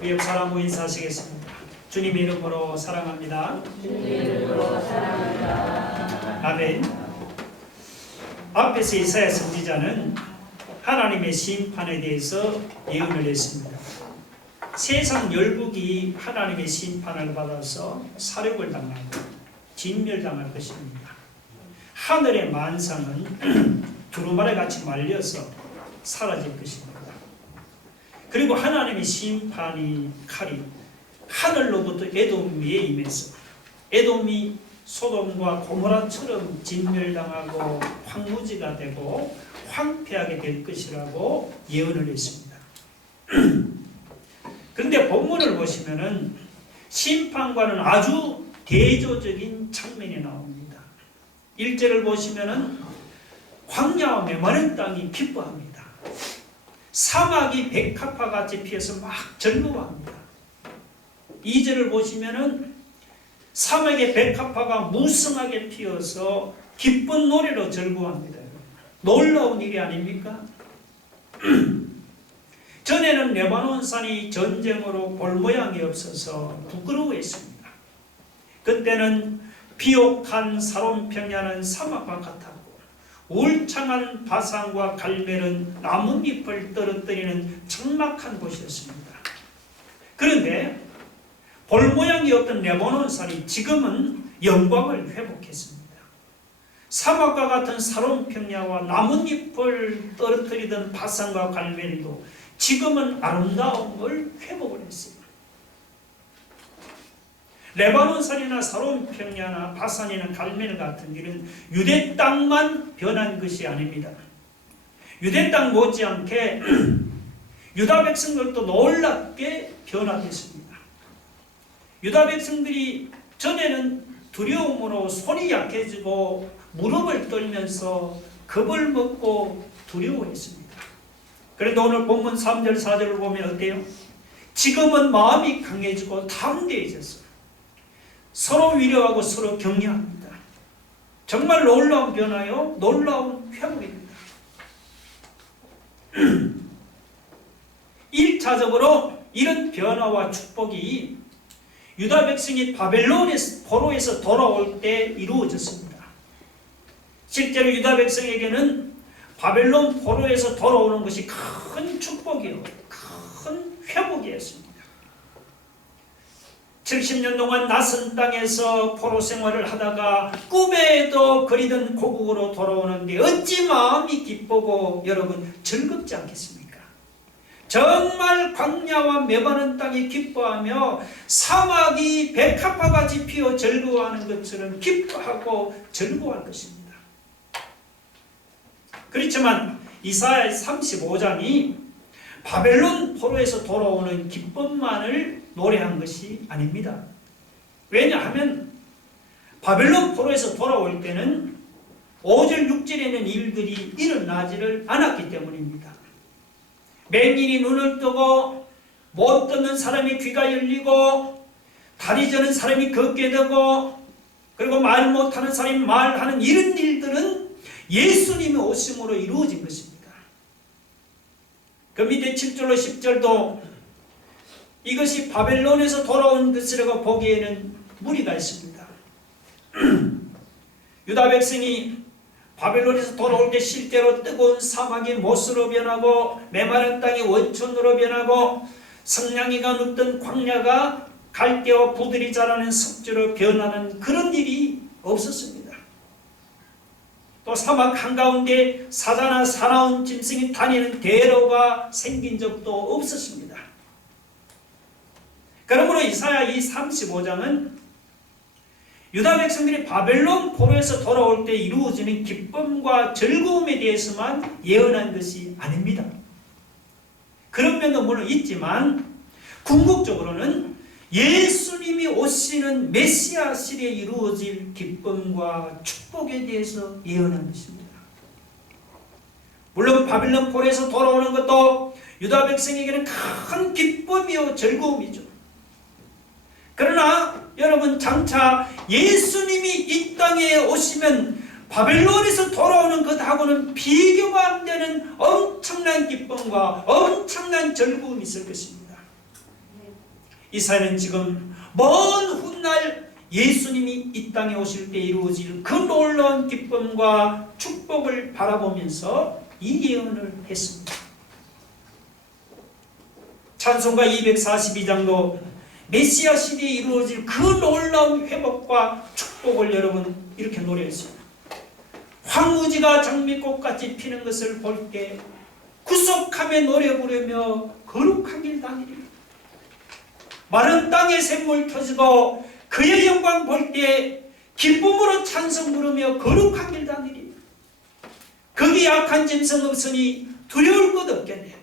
그 옆 사람과 인사하시겠습니다. 주님 이름으로 사랑합니다. 주님 이름으로 사랑합니다. 아멘. 앞에서 이사야 선지자는 하나님의 심판에 대해서 예언을 했습니다. 세상 열국이 하나님의 심판을 받아서 사륙을 당하고 진멸당할 것입니다. 하늘의 만상은 두루마리 같이 말려서 사라질 것입니다. 그리고 하나님의 심판이 칼이 하늘로부터 에돔 위에 임해서 에돔이 소돔과 고모라처럼 진멸당하고 황무지가 되고 황폐하게 될 것이라고 예언을 했습니다. 그런데 본문을 보시면은 심판과는 아주 대조적인 장면이 나옵니다. 1절을 보시면은 광야와 메마른 땅이 기뻐합니다. 사막이 백합화같이 피어서 막 즐거워합니다. 2절을 보시면은 사막의 백합화가 무성하게 피어서 기쁜 노래로 즐거워합니다. 놀라운 일이 아닙니까? 전에는 레바논 산이 전쟁으로 볼 모양이 없어서 부끄러워했습니다. 그때는 비옥한 사론 평야는 사막과 같았고 울창한 바산과 갈멜은 나뭇잎을 떨어뜨리는 적막한 곳이었습니다. 그런데 볼 모양이 없던 레바논 산이 지금은 영광을 회복했습니다. 사막과 같은 사론 평야와 나뭇잎을 떨어뜨리던 바산과 갈멜도 지금은 아름다움을 회복을 했습니다. 레바논 산이나 사론 평야나 바산이나 갈멜 같은 일은 유대 땅만 변한 것이 아닙니다. 유대 땅 못지않게 유다 백성들도 놀랍게 변화됐습니다. 유다 백성들이 전에는 두려움으로 손이 약해지고 무릎을 떨면서 겁을 먹고 두려워했습니다. 그런데 오늘 본문 3절 4절을 보면 어때요? 지금은 마음이 강해지고 담대해졌어요. 서로 위로하고 서로 격려합니다. 정말 놀라운 변화요, 놀라운 회복입니다. 1차적으로 이런 변화와 축복이 유다 백성이 바벨론의 포로에서 돌아올 때 이루어졌습니다. 실제로 유다 백성에게는 바벨론 포로에서 돌아오는 것이 큰 축복이요, 큰 회복이었습니다. 70년 동안 낯선 땅에서 포로 생활을 하다가 꿈에도 그리던 고국으로 돌아오는데 어찌 마음이 기쁘고 여러분 즐겁지 않겠습니까? 정말 광야와 메마른 땅이 기뻐하며 사막이 백합화같이 피어 즐거워하는 것처럼 기뻐하고 즐거워할 것입니다. 그렇지만 이사야 35장이 바벨론 포로에서 돌아오는 기쁨만을 노래한 것이 아닙니다. 왜냐하면 바벨론 포로에서 돌아올 때는 5절 6절에는 일들이 일어나지를 않았기 때문입니다. 맹인이 눈을 뜨고 못 듣는 사람이 귀가 열리고 다리 저는 사람이 걷게 되고 그리고 말 못하는 사람이 말하는 이런 일들은 예수님의 오심으로 이루어진 것입니다. 그 밑에 7절로 10절도 이것이 바벨론에서 돌아온 것이라고 보기에는 무리가 있습니다. 유다 백성이 바벨론에서 돌아올 때 실제로 뜨거운 사막이 못으로 변하고 메마른 땅이 원천으로 변하고 성냥이가 눕던 광야가 갈대와 부들이 자라는 습지로 변하는 그런 일이 없었습니다. 또 사막 한가운데 사자나 사나운 짐승이 다니는 대로가 생긴 적도 없었습니다. 그러므로 이사야 이 35장은 유다 백성들이 바벨론 포로에서 돌아올 때 이루어지는 기쁨과 즐거움에 대해서만 예언한 것이 아닙니다. 그런 면도 물론 있지만 궁극적으로는 예수님이 오시는 메시아 시대에 이루어질 기쁨과 축복에 대해서 예언한 것입니다. 물론 바벨론 포로에서 돌아오는 것도 유다 백성에게는 큰 기쁨이요 즐거움이죠. 그러나 여러분 장차 예수님이 이 땅에 오시면 바벨론에서 돌아오는 것하고는 비교가 안 되는 엄청난 기쁨과 엄청난 즐거움이 있을 것입니다. 이사야는 지금 먼 훗날 예수님이 이 땅에 오실 때 이루어질 그 놀라운 기쁨과 축복을 바라보면서 이 예언을 했습니다. 찬송가 242장도 메시아 시대에 이루어질 그 놀라운 회복과 축복을 여러분 이렇게 노래했습니다. 황무지가 장미꽃같이 피는 것을 볼 때 구속함에 노래 부르며 거룩한 길 다니리. 마른 땅에 샘물 터지고 그의 영광 볼 때 기쁨으로 찬송 부르며 거룩한 길 다니리. 거기 약한 짐승 없으니 두려울 것 없겠네.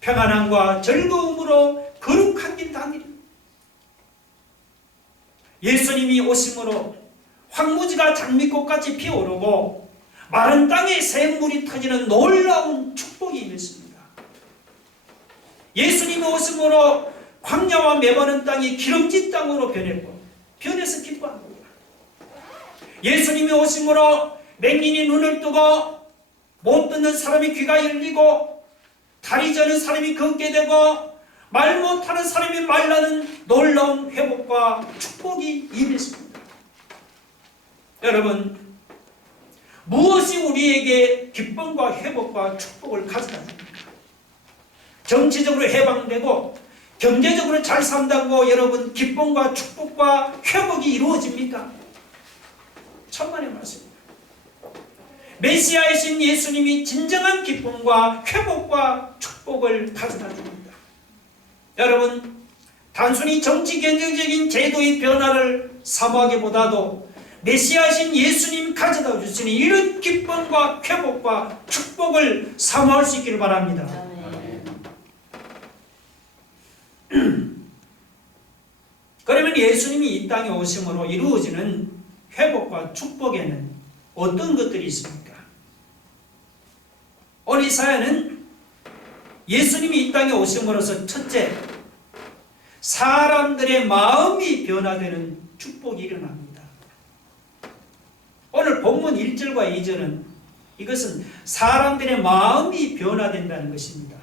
평안함과 즐거움으로 거룩한 길 다니리. 예수님이 오심으로 황무지가 장미꽃같이 피어오르고 마른 땅에 샘물이 터지는 놀라운 축복이 임했습니다. 예수님이 오심으로 광야와 메마른 땅이 기름진 땅으로 변해서 기뻐합니다. 예수님이 오심으로 맹인이 눈을 뜨고 못 듣는 사람이 귀가 열리고 다리 저는 사람이 걷게 되고 말 못하는 사람이 말라는 놀라운 회복과 축복이 임했습니다. 여러분, 무엇이 우리에게 기쁨과 회복과 축복을 가져다 줍니까? 정치적으로 해방되고 경제적으로 잘 산다고 여러분 기쁨과 축복과 회복이 이루어집니까? 천만의 말씀입니다. 메시아이신 예수님이 진정한 기쁨과 회복과 축복을 가져다 줍니다. 여러분, 단순히 정치 경제적인 제도의 변화를 사모하기보다도 메시아신 예수님 가져다 주시는 이런 기쁨과 회복과 축복을 사모할 수 있기를 바랍니다. 그러면 예수님이 이 땅에 오심으로 이루어지는 회복과 축복에는 어떤 것들이 있습니까? 오늘 이사야는 예수님이 이 땅에 오심으로써 첫째, 사람들의 마음이 변화되는 축복이 일어납니다. 오늘 본문 1절과 2절은 이것은 사람들의 마음이 변화된다는 것입니다.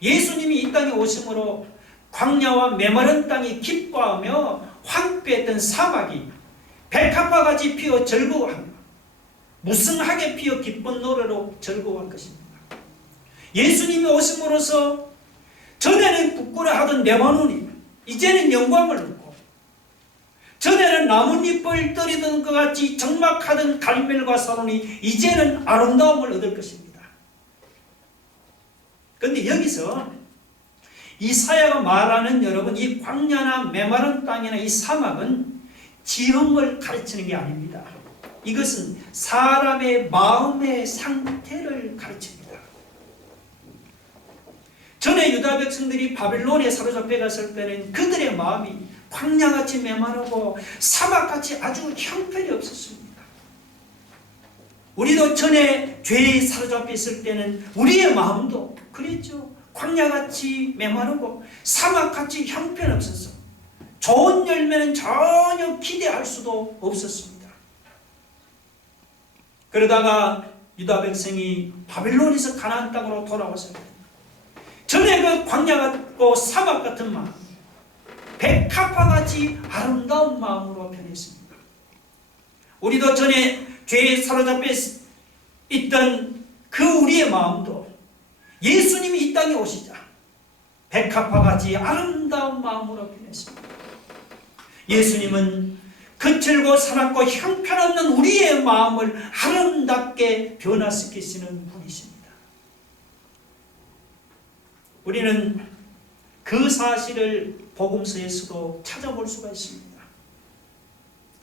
예수님이 이 땅에 오심으로 광야와 메마른 땅이 기뻐하며 황폐했던 사막이 백합화같이 피어 즐거워합니다. 무성하게 피어 기쁜 노래로 즐거워할 것입니다. 예수님이 오심으로써 전에는 부끄러워하던 레바논이 이제는 영광을 얻고, 전에는 나뭇잎을 떨이던 것 같이 적막하던 갈멜과 사론이 이제는 아름다움을 얻을 것입니다. 그런데 여기서 이사야가 말하는 여러분 이 광야나 메마른 땅이나 이 사막은 지형을 가르치는 게 아닙니다. 이것은 사람의 마음의 상태를 가르칩니다. 전에 유다 백성들이 바벨론에 사로잡혀 갔을 때는 그들의 마음이 광야같이 메마르고 사막같이 아주 형편이 없었습니다. 우리도 전에 죄에 사로잡혀 있을 때는 우리의 마음도 그랬죠. 광야같이 메마르고 사막같이 형편없었어. 좋은 열매는 전혀 기대할 수도 없었습니다. 그러다가 유다 백성이 바벨론에서 가나안 땅으로 돌아왔어요. 전에 그 광야 같고 사막 같은 마음, 백합화같이 아름다운 마음으로 변했습니다. 우리도 전에 죄에 사로잡혀 있던 그 우리의 마음도 예수님이 이 땅에 오시자 백합화같이 아름다운 마음으로 변했습니다. 예수님은 거칠고 사납고 형편없는 우리의 마음을 아름답게 변화시키시는 분이십니다. 우리는 그 사실을 복음서에서도 찾아볼 수가 있습니다.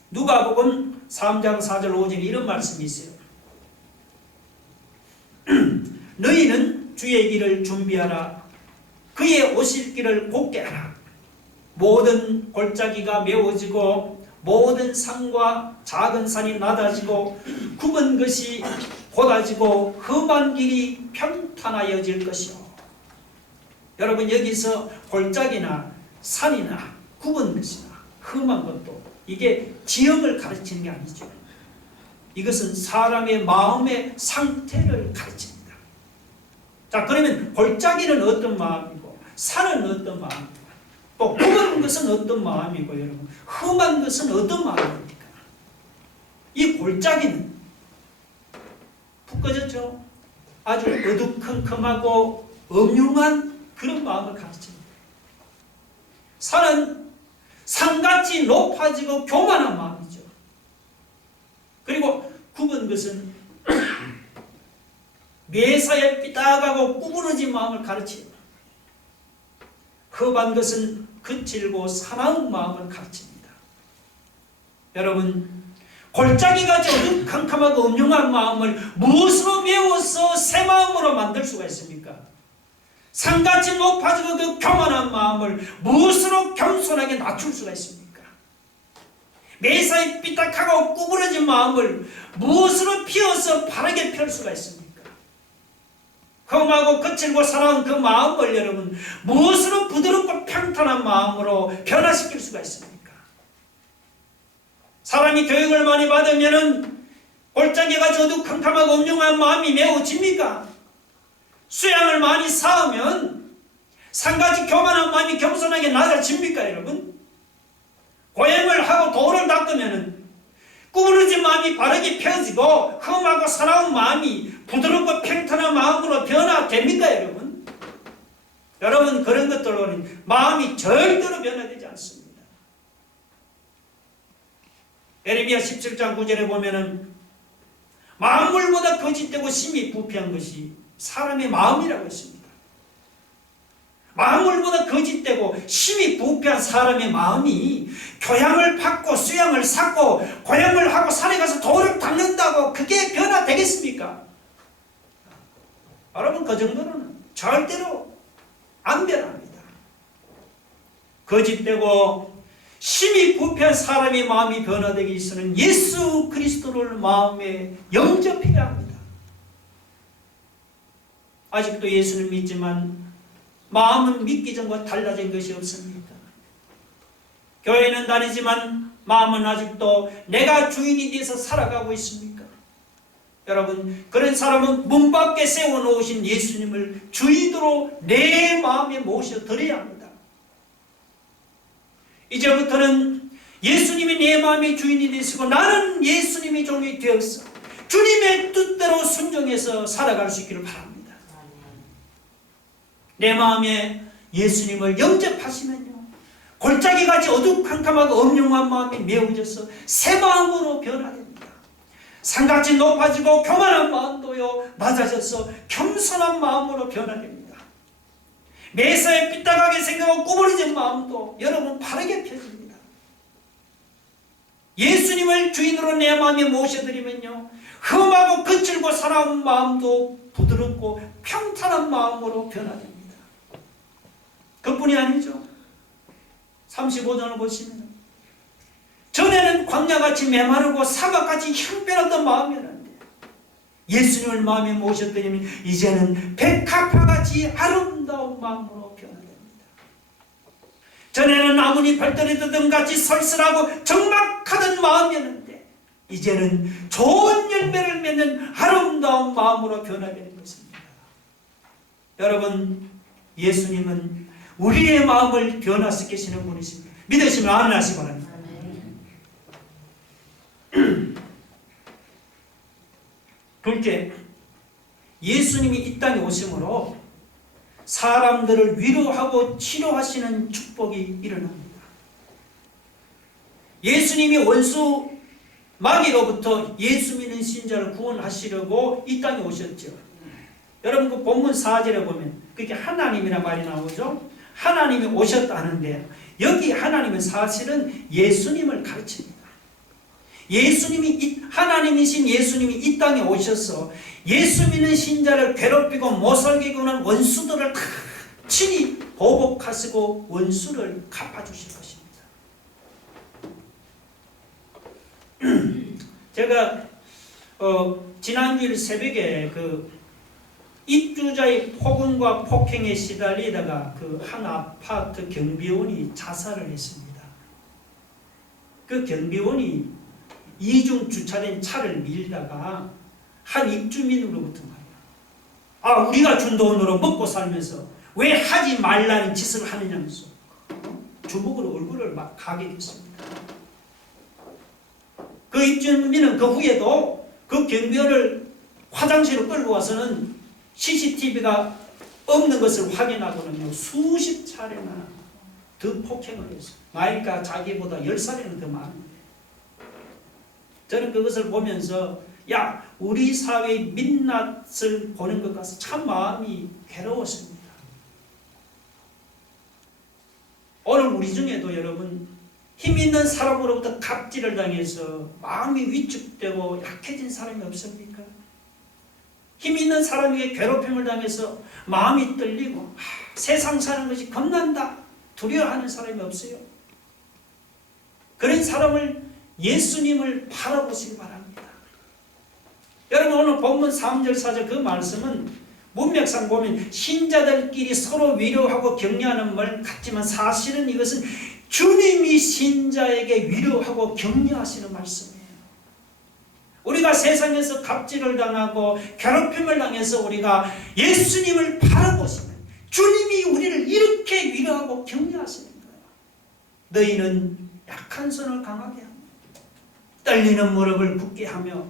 누가복음 3장 4절 5절에 이런 말씀이 있어요. 너희는 주의 길을 준비하라. 그의 오실 길을 곧게 하라. 모든 골짜기가 메워지고 모든 산과 작은 산이 낮아지고 굽은 것이 곧아지고 험한 길이 평탄하여질 것이요. 여러분, 여기서 골짜기나 산이나 굽은 것이나 험한 것도 이게 지형을 가르치는 게 아니죠. 이것은 사람의 마음의 상태를 가르칩니다. 자, 그러면 골짜기는 어떤 마음이고 산은 어떤 마음입니까? 또 굽은 것은 어떤 마음이고 여러분 험한 것은 어떤 마음입니까? 이 골짜기는 푹 꺼졌죠? 아주 어두컴컴하고 엄흉한 그런 마음을 가르칩니다. 산은 산같이 높아지고 교만한 마음이죠. 그리고 굽은 것은 매사에 삐딱하고 구부러진 마음을 가르칩니다. 험한 것은 거칠고 사나운 마음을 가르칩니다. 여러분, 골짜기같이 어두컴컴하고 엄흉한 마음을 무엇으로 배워서 새 마음으로 만들 수가 있습니까? 산같이 높아지고 그 교만한 마음을 무엇으로 겸손하게 낮출 수가 있습니까? 매사에 삐딱하고 구부러진 마음을 무엇으로 피워서 바르게 펼 수가 있습니까? 험하고 거칠고 사나운 그 마음을 여러분 무엇으로 부드럽고 평탄한 마음으로 변화시킬 수가 있습니까? 사람이 교육을 많이 받으면은 골짜기가 어두컴컴하고 엄중한 마음이 메워집니까? 수양을 많이 쌓으면 산같이 교만한 마음이 겸손하게 낮아집니까 여러분? 고행을 하고 도를 닦으면 구부러진 마음이 바르게 펴지고 험하고 사나운 마음이 부드럽고 평탄한 마음으로 변화됩니까 여러분? 여러분 그런 것들로는 마음이 절대로 변화되지 않습니다. 에레미야 17장 9절에 보면은 만물보다 거짓되고 심히 부패한 것이 사람의 마음이라고 했습니다. 만물보다 거짓되고 심히 부패한 사람의 마음이 교양을 받고 수양을 쌓고 고행을 하고 산에 가서 돌을 닦는다고 그게 변화되겠습니까? 여러분 그 정도는 절대로 안 변합니다. 거짓되고 심히 부패한 사람의 마음이 변화되기 위해서는 예수 그리스도를 마음에 영접해야 합니다. 아직도 예수를 믿지만 마음은 믿기 전과 달라진 것이 없습니다. 교회는 다니지만 마음은 아직도 내가 주인이 돼서 살아가고 있습니까? 여러분 그런 사람은 문 밖에 세워놓으신 예수님을 주인으로 내 마음에 모셔드려야 합니다. 이제부터는 예수님이 내 마음의 주인이 되시고 나는 예수님의 종이 되어서 주님의 뜻대로 순종해서 살아갈 수 있기를 바랍니다. 내 마음에 예수님을 영접하시면요 골짜기같이 어두컴컴하고 엄룡한 마음이 메워져서 새 마음으로 변화됩니다. 산같이 높아지고 교만한 마음도요 낮아져서 겸손한 마음으로 변화됩니다. 매사에 삐딱하게 생각하고 구부러진 마음도 여러분 바르게 펴집니다. 예수님을 주인으로 내 마음에 모셔드리면요 험하고 거칠고 사나운 마음도 부드럽고 평탄한 마음으로 변화됩니다. 그뿐이 아니죠. 35절을 보시면 전에는 광야같이 메마르고 사막같이 형편없던 마음이었는데 예수님을 마음에 모셨더니 이제는 백합화같이 아름다운 마음으로 변화됩니다. 전에는 나뭇잎 발들이 듯음같이 설설하고 적막하던 마음이었는데 이제는 좋은 열매를 맺는 아름다운 마음으로 변화되는 것입니다. 여러분 예수님은 우리의 마음을 변화시키시는 분이십니다. 믿으시면 아멘 하시기 바랍니다. 둘째, 예수님이 이 땅에 오심으로 사람들을 위로하고 치료하시는 축복이 일어납니다. 예수님이 원수 마귀로부터 예수 믿는 신자를 구원하시려고 이 땅에 오셨죠. 여러분 그 본문 4절에 보면 그게 하나님이라는 말이 나오죠. 하나님이 오셨다는데 여기 하나님은 사실은 예수님을 가르칩니다. 예수님이 하나님이신 예수님이 이 땅에 오셔서 예수 믿는 신자를 괴롭히고 못살게구는 원수들을 다 친히 보복하시고 원수를 갚아주실 것입니다. 제가 지난주일 새벽에 그 입주자의 폭언과 폭행에 시달리다가 그 한 아파트 경비원이 자살을 했습니다. 그 경비원이 이중 주차된 차를 밀다가 한 입주민으로부터 말이야. 우리가 준 돈으로 먹고 살면서 왜 하지 말라는 짓을 하느냐면서 주먹으로 얼굴을 막 가게 됐습니다. 그 입주민은 그 후에도 그 경비원을 화장실로 끌고 와서는 CCTV가 없는 것을 확인하고는요, 수십 차례나 더 폭행을 했어요. 나이가 자기보다 10살이나 더 많은데. 저는 그것을 보면서 야, 우리 사회의 민낯을 보는 것 같아서 참 마음이 괴로웠습니다. 오늘 우리 중에도 여러분, 힘 있는 사람으로부터 갑질을 당해서 마음이 위축되고 약해진 사람이 없습니까? 힘 있는 사람에게 괴롭힘을 당해서 마음이 떨리고 세상 사는 것이 겁난다, 두려워하는 사람이 없어요. 그런 사람을, 예수님을 바라보시기 바랍니다. 여러분, 오늘 본문 3절 4절 그 말씀은 문맥상 보면 신자들끼리 서로 위로하고 격려하는 말 같지만 사실은 이것은 주님이 신자에게 위로하고 격려하시는 말씀이에요. 우리가 세상에서 갑질을 당하고 괴롭힘을 당해서 우리가 예수님을 바라보시면 주님이 우리를 이렇게 위로하고 격려하시는 거예요. 너희는 약한 손을 강하게 하며 떨리는 무릎을 굳게 하며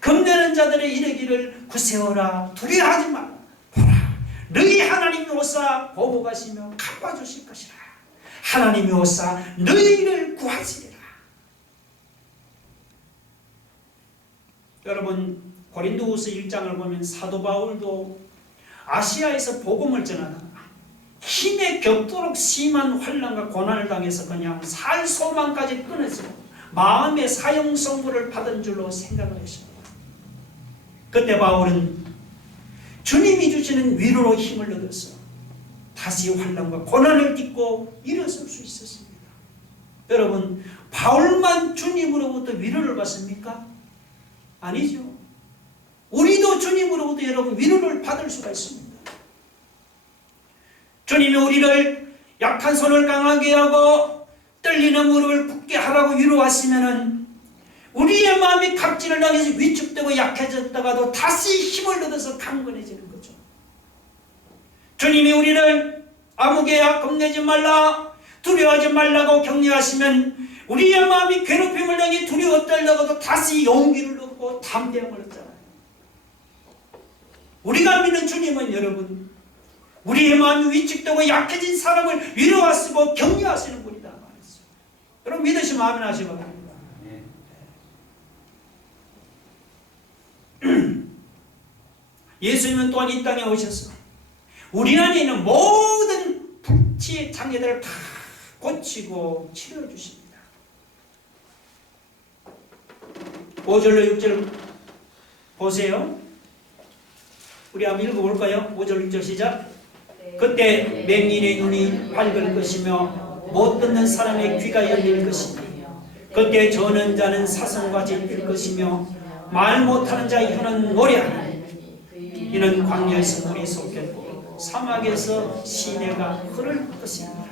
겁내는 자들의 이르기를 구세워라, 두려워하지 마라. 보라, 너희 하나님이 오사 보복하시며 갚아주실 것이라. 하나님이 오사 너희를 구하시리라. 여러분, 고린도후서 1장을 보면 사도 바울도 아시아에서 복음을 전하다가 힘에 겹도록 심한 환난과 고난을 당해서 그냥 살 소망까지 끊어서 마음의 사형 선고를 받은 줄로 생각을 했습니다. 그때 바울은 주님이 주시는 위로로 힘을 얻어서 다시 환난과 고난을 딛고 일어설 수 있었습니다. 여러분, 바울만 주님으로부터 위로를 받습니까? 아니죠. 우리도 주님으로부터 여러분 위로를 받을 수가 있습니다. 주님이 우리를 약한 손을 강하게 하고 떨리는 무릎을 굳게 하라고 위로하시면은 우리의 마음이 갑질을 당해서 위축되고 약해졌다가도 다시 힘을 얻어서 강건해지는 거죠. 주님이 우리를 아무개야 겁내지 말라, 두려워하지 말라고 격려하시면 우리의 마음이 괴롭힘을 당해 두려워 떨다가도 다시 용기를 얻고 담대함을 얻잖아요. 우리가 믿는 주님은 여러분, 우리의 마음이 위축되고 약해진 사람을 위로하시고 격려하시는 분이다 말했어요. 여러분 믿으시면 아멘 하시기 바랍니다. 예수님은 또한 이 땅에 오셔서 우리 안에 있는 모든 불치의 장애들을 다 고치고 치료해 주십니다. 5절로 6절 보세요. 우리 한번 읽어볼까요? 5절 6절 시작. 그때 맹인의 눈이 밝을 것이며 못 듣는 사람의 귀가 열릴 것이며 그때 저는 자는 사슴과 잡힐 것이며 말 못하는 자의 혀는 노래하니 이는 광야에서 물이 솟겠고 사막에서 시내가 흐를 것입니다.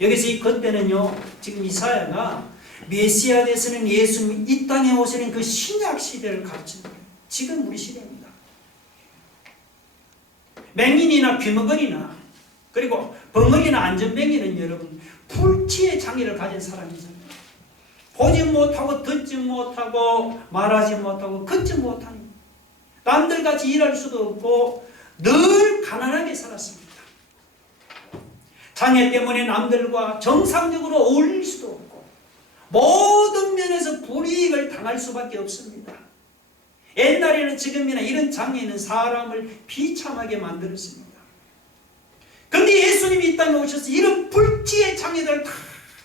여기서 이 그때는요, 지금 이사야가 메시아 되시는 예수님이 이 땅에 오시는 그 신약 시대를 가르치는 거예요. 지금 우리 시대입니다. 맹인이나 귀머거리나 그리고 벙어리나 안전뱅이는 여러분 불치의 장애를 가진 사람이잖아요. 보지 못하고 듣지 못하고 말하지 못하고 걷지 못하는, 남들같이 일할 수도 없고 늘 가난하게 살았습니다. 장애 때문에 남들과 정상적으로 어울릴 수도 없고 모든 면에서 불이익을 당할 수밖에 없습니다. 옛날에는 지금이나 이런 장애는 사람을 비참하게 만들었습니다. 그런데 예수님이 이 땅에 오셔서 이런 불치의 장애들을 다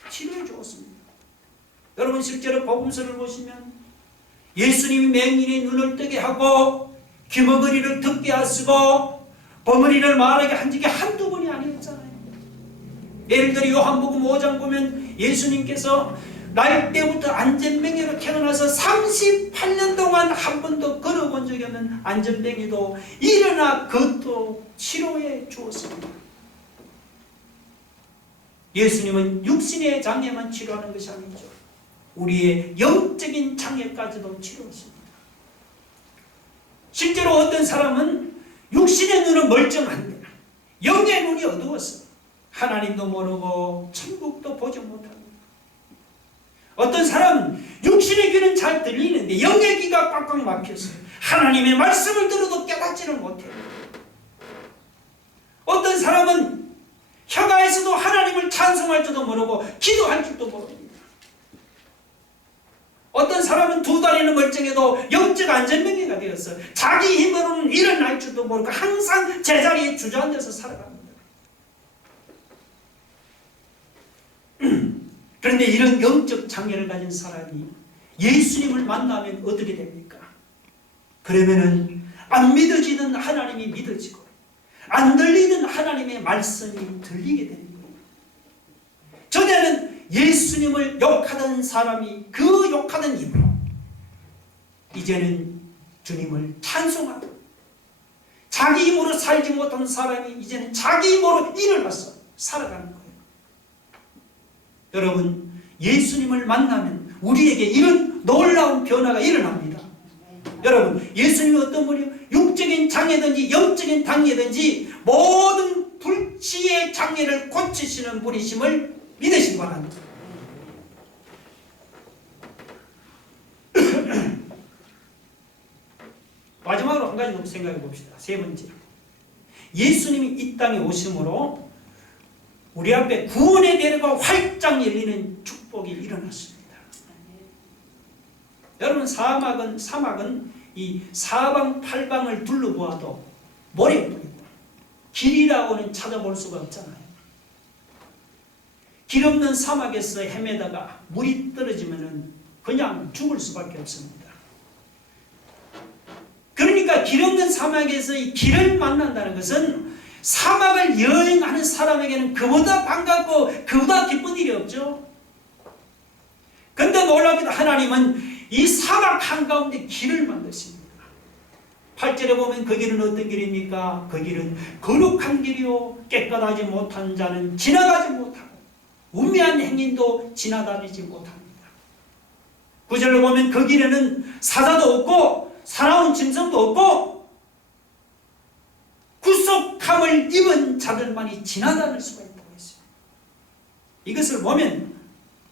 치료해 주었습니다. 여러분 실제로 복음서를 보시면 예수님이 맹인의 눈을 뜨게 하고 귀머거리를 듣게 하시고 버머리를 말하게 한 적이 한두 번이 아니었잖아요. 예를 들어 요한복음 5장 보면 예수님께서 날 때부터 안전뱅이로 태어나서 38년 동안 한 번도 걸어본 적이 없는 안전뱅이도 일어나 그것도 치료해 주었습니다. 예수님은 육신의 장애만 치료하는 것이 아니죠. 우리의 영적인 장애까지도 치료했습니다. 실제로 어떤 사람은 육신의 눈은 멀쩡한데 영의 눈이 어두웠어. 하나님도 모르고 천국도 보지 못합니다. 어떤 사람은 육신의 귀는 잘 들리는데 영의 귀가 꽉꽉 막혔어요. 하나님의 말씀을 들어도 깨닫지를 못해요. 어떤 사람은 혀가에서도 하나님을 찬송할 줄도 모르고 기도할 줄도 모릅니다. 어떤 사람은 두 다리는 멀쩡해도 영적 안전병이가 되었어. 자기 힘으로는 일어날 줄도 모르고 항상 제자리에 주저앉아서 살아갑니다. 그런데 이런 영적 장애를 가진 사람이 예수님을 만나면 어떻게 됩니까? 그러면은 안 믿어지는 하나님이 믿어지고 안 들리는 하나님의 말씀이 들리게 되는 거예요. 전에는 예수님을 욕하던 사람이 그 욕하던 힘으로 이제는 주님을 찬송하고, 자기 힘으로 살지 못한 사람이 이제는 자기 힘으로 일어나서 살아가는 거예요. 여러분, 예수님을 만나면 우리에게 이런 놀라운 변화가 일어납니다. 여러분, 예수님이 어떤 분이요? 육적인 장애든지 영적인 장애든지 모든 불치의 장애를 고치시는 분이심을 믿으시기 바랍니다. 마지막으로 한 가지 더 생각해 봅시다. 세 번째, 예수님이 이 땅에 오심으로 우리 앞에 구원의 대로가 활짝 열리는 축복이 일어났습니다. 여러분, 사막은 이 사방팔방을 둘러보아도 모래뿐입니다. 길이라고는 찾아볼 수가 없잖아요. 길 없는 사막에서 헤매다가 물이 떨어지면 그냥 죽을 수밖에 없습니다. 그러니까 길 없는 사막에서 이 길을 만난다는 것은 사막을 여행하는 사람에게는 그보다 반갑고 그보다 기쁜 일이 없죠. 그런데 놀랍게도 하나님은 이 사막 한가운데 길을 만드십니다. 8절에 보면 그 길은 어떤 길입니까? 그 길은 거룩한 길이요 깨끗하지 못한 자는 지나가지 못하고 우매한 행인도 지나다니지 못합니다. 9절로 보면 그 길에는 사자도 없고 사나운 짐승도 없고 구속함을 입은 자들만이 지나다닐 수가 있다고 했어요. 이것을 보면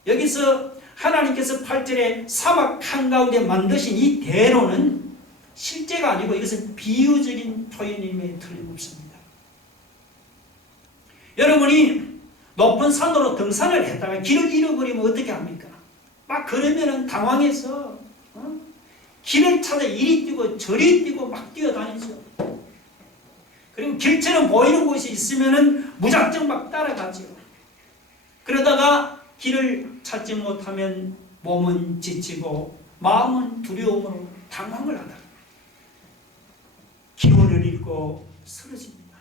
여기서 하나님께서 8절에 사막 한가운데 만드신 이 대로는 실제가 아니고 이것은 비유적인 표현임에 틀림없습니다. 여러분이 높은 산으로 등산을 했다가 길을 잃어버리면 어떻게 합니까? 막 걸으면 당황해서 길을 찾아 이리 뛰고 저리 뛰고 막 뛰어다니죠. 그리고 길처럼 보이는 곳이 있으면 무작정 막 따라가죠. 그러다가 길을 찾지 못하면 몸은 지치고 마음은 두려움으로 당황을 하다 기운을 잃고 쓰러집니다.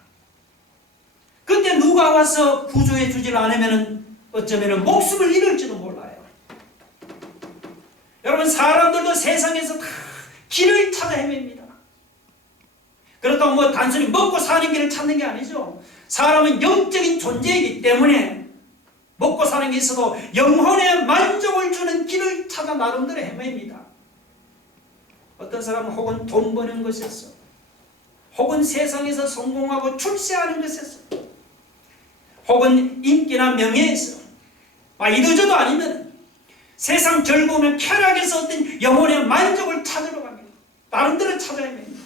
그때 누가 와서 구조해 주질 않으면 어쩌면 목숨을 잃을지도 몰라요. 여러분, 사람들도 세상에서 다 길을 찾아 헤맵니다. 그렇다고 뭐 단순히 먹고 사는 길을 찾는 게 아니죠. 사람은 영적인 존재이기 때문에 먹고 사는 게 있어도 영혼에 만족을 주는 길을 찾아 나름대로 헤매입니다. 어떤 사람은 혹은 돈 버는 것에서, 혹은 세상에서 성공하고 출세하는 것에서, 혹은 인기나 명예에서, 이도저도 아니면 세상 즐거움의 쾌락에서 어떤 영혼의 만족을 찾으러 갑니다. 나름대로 찾아야 합니다.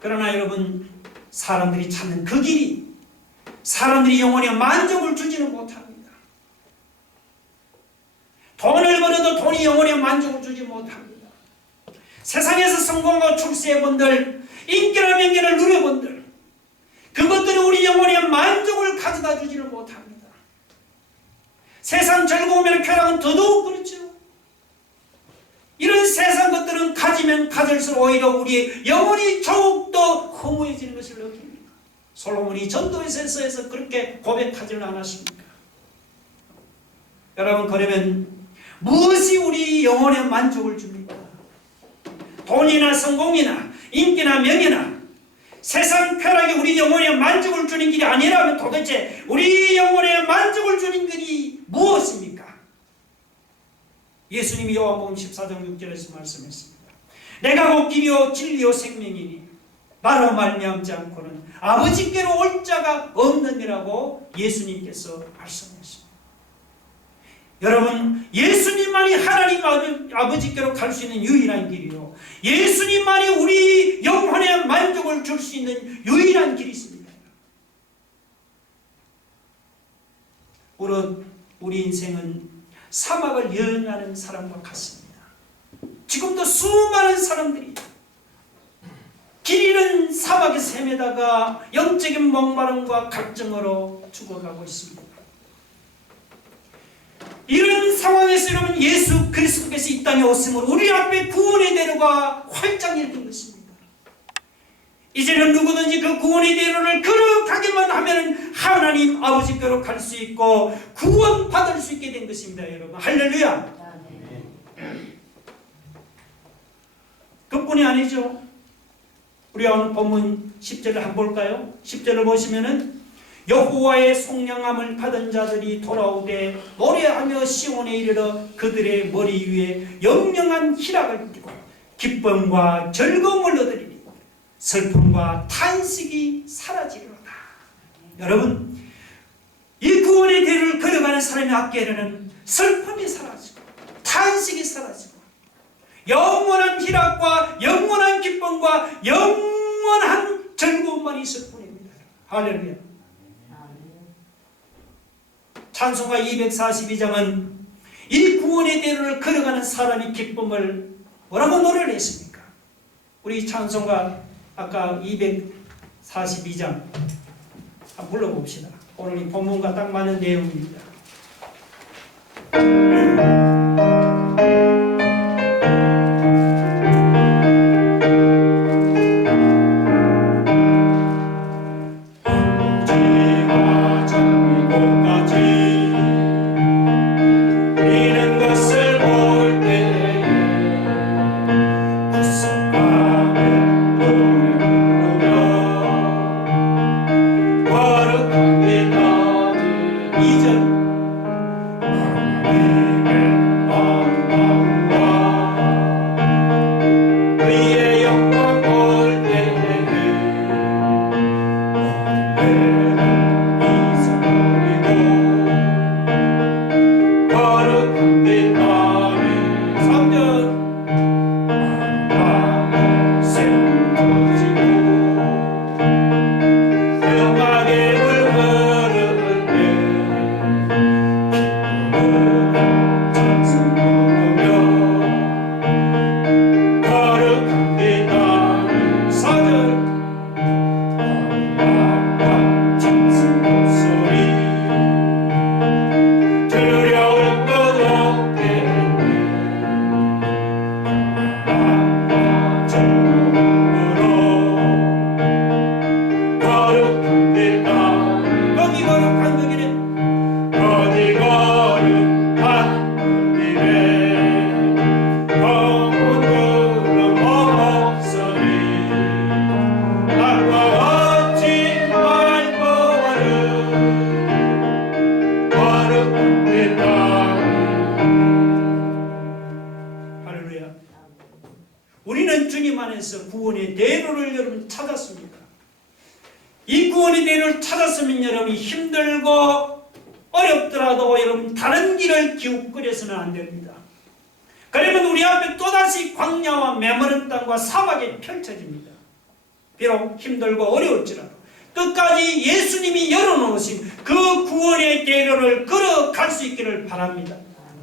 그러나 여러분, 사람들이 찾는 그 길이 사람들이 영혼에 만족을 주지는 못합니다. 돈을 벌어도 돈이 영혼에 만족을 주지 못합니다. 세상에서 성공하고 출세해본들, 인기나 명예를 누려본들, 그것들이 우리 영혼에 만족을 가져다 주지는 못합니다. 세상 즐거움이나 쾌락은 더더욱 그렇죠. 이런 세상 것들은 가지면 가질수록 오히려 우리의 영혼이 더욱더 허무해지는 것을 느낍니다. 솔로몬이 전도서에서 그렇게 고백하지는 않았습니까? 여러분, 그러면 무엇이 우리 영혼에 만족을 줍니까? 돈이나 성공이나 인기나 명예나 세상 쾌락이 우리 영혼에 만족을 주는 길이 아니라면 도대체 우리 영혼에 만족을 주는 길이 무엇입니까? 예수님이 요한복음 14장 6절에서 말씀했습니다. 내가 곧 길이요 진리요 생명이니 나로 말미암지 않고는 아버지께로 올 자가 없느니라고 예수님께서 말씀하셨습니다. 여러분, 예수님만이 하나님 아버지께로 갈 수 있는 유일한 길이요, 예수님만이 우리 영혼의 만족을 줄 수 있는 유일한 길이 있습니다. 우리 인생은 사막을 여행하는 사람과 같습니다. 지금도 수많은 사람들이 길 잃은 사막에서 헤매다가 영적인 목마름과 갈증으로 죽어가고 있습니다. 이런 상황에서 여러분, 예수 그리스도께서 이 땅에 오심으로 우리 앞에 구원의 대로가 활짝 열린 것입니다. 이제는 누구든지 그 구원의 대로를 걸어가기만 하면 하나님 아버지께로 갈 수 있고 구원받을 수 있게 된 것입니다. 여러분, 할렐루야. 그뿐이 아니죠. 우리 오늘 본문 10절을 한번 볼까요? 10절을 보시면은 여호와의 속량함을 받은 자들이 돌아오되 노래하며 시온에 이르러 그들의 머리 위에 영영한 희락을 띠고 기쁨과 즐거움을 얻으리니 슬픔과 탄식이 사라지리로다. 여러분, 이 구원의 대로를 걸어가는 사람의 앞에는 슬픔이 사라지고 탄식이 사라지고 영원한 희락과 영원한 기쁨과 영원한 즐거움만 있을 뿐입니다. 할렐루야. 찬송가 242장은 이 구원의 대로를 걸어가는 사람의 기쁨을 뭐라고 노래를 했습니까? 우리 찬송가 아까 242장 한번 불러봅시다. 오늘 이 본문과 딱 맞는 내용입니다. 우리는 주님 안에서 구원의 대로를 여러분 찾았습니다. 이 구원의 대로를 찾았으면 여러분이 힘들고 어렵더라도 여러분 다른 길을 기웃거려서는 안 됩니다. 그러면 우리 앞에 또다시 광야와 메마른 땅과 사막이 펼쳐집니다. 비록 힘들고 어려울지라도 끝까지 예수님이 열어놓으신 그 구원의 대로를 걸어갈 수 있기를 바랍니다.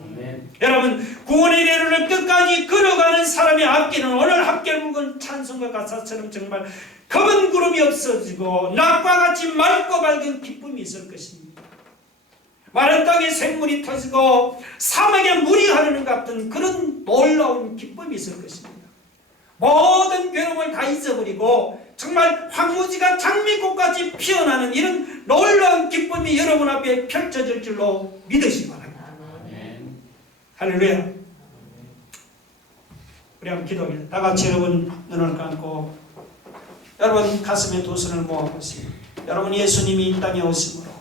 아멘. 여러분, 구원의 대로를 끝까지 걸어가는 사람의 앞길은 오늘 함께 묵은 찬송과 가사처럼 정말 검은 구름이 없어지고 낮과 같이 맑고 밝은 기쁨이 있을 것입니다. 마른 땅에 샘물이 터지고 사막에 물이 흐르는 같은 그런 놀라운 기쁨이 있을 것입니다. 모든 괴로움을 다 잊어버리고 정말 황무지가 장미꽃같이 피어나는 이런 놀라운 기쁨이 여러분 앞에 펼쳐질 줄로 믿으시기 바랍니다. 아멘. 할렐루야. 우리 한번 기도하겠습니다. 다 같이 여러분 눈을 감고 여러분 가슴에 두 손을 모아보세요. 여러분, 예수님이 이 땅에 오심으로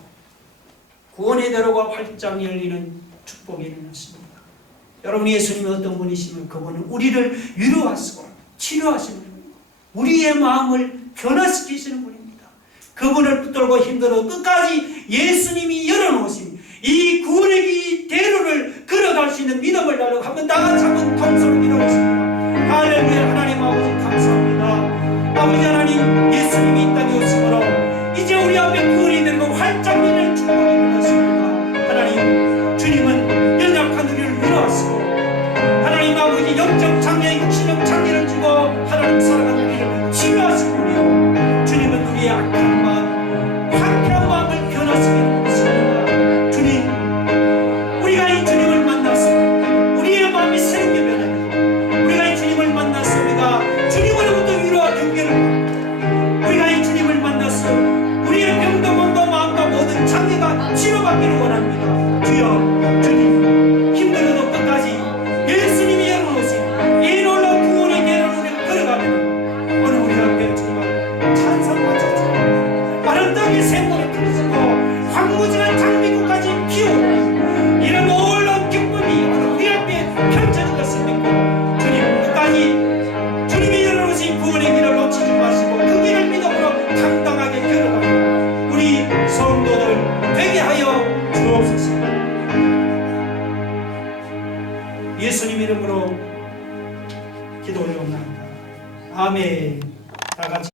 구원의 대로가 활짝 열리는 축복이 일어났습니다. 여러분, 예수님이 어떤 분이시면 그분은 우리를 위로하시고 치료하시는 분이고 우리의 마음을 변화시키시는 분입니다. 그분을 붙들고 힘들어 끝까지 예수님이 열어놓으신 이 구원의 길 대로를 걸어갈 수 있는 믿음을 달라고 한번 다 같이 한번 통성을 기도하겠습니다. 할렐루야. 하나님 아버지 감사합니다. 아버지 하나님, 예수님이 이 땅에 오심으로 이제 우리 앞에 구원이 되고 활짝 열린 축복이 일어났습니다. 하나님, 주님은 연약한 우리를 위로하시고 하나님 아버지 영적 장애, 육신적 장애를 주고 하나님 살아가는 우리를 치유하시고 주님은 우리의 악한 마음, 황폐한 마음을 변화시키는 분이십니다. 주님, 우리가 이 주님을 만나서 우리의 마음이 새롭게 변하고 우리가 이 주님을 만나서 우리가 주님으로부터 위로와 경계를 받고 우리가 이 주님을 만나서 우리의 병도 몸도 마음도 모든 장애가 치료받기를 원합니다. 주여, 주님, 힘들어도 끝까지 예수님이 열어놓으신 이 놀라운 구원의 길을 우리가 걸어가면 오늘 우리 앞에 정말 찬송받았죠. 마른 땅에 샘물을 풀리시고 황무지한 장미꽃까지 피우는 이런 놀라운 기쁨이 오늘 우리 앞에 펼쳐진 것을 믿고 주님 끝까지 주님이 열어놓으신 구원의 길을 놓치지 마시고 그 길을 믿음으로 당당하게 걸어가는 우리 성도들 되게 하여 주옵소서. 예수님 이름으로 기도 올려옵나이다. 아멘. 다 같이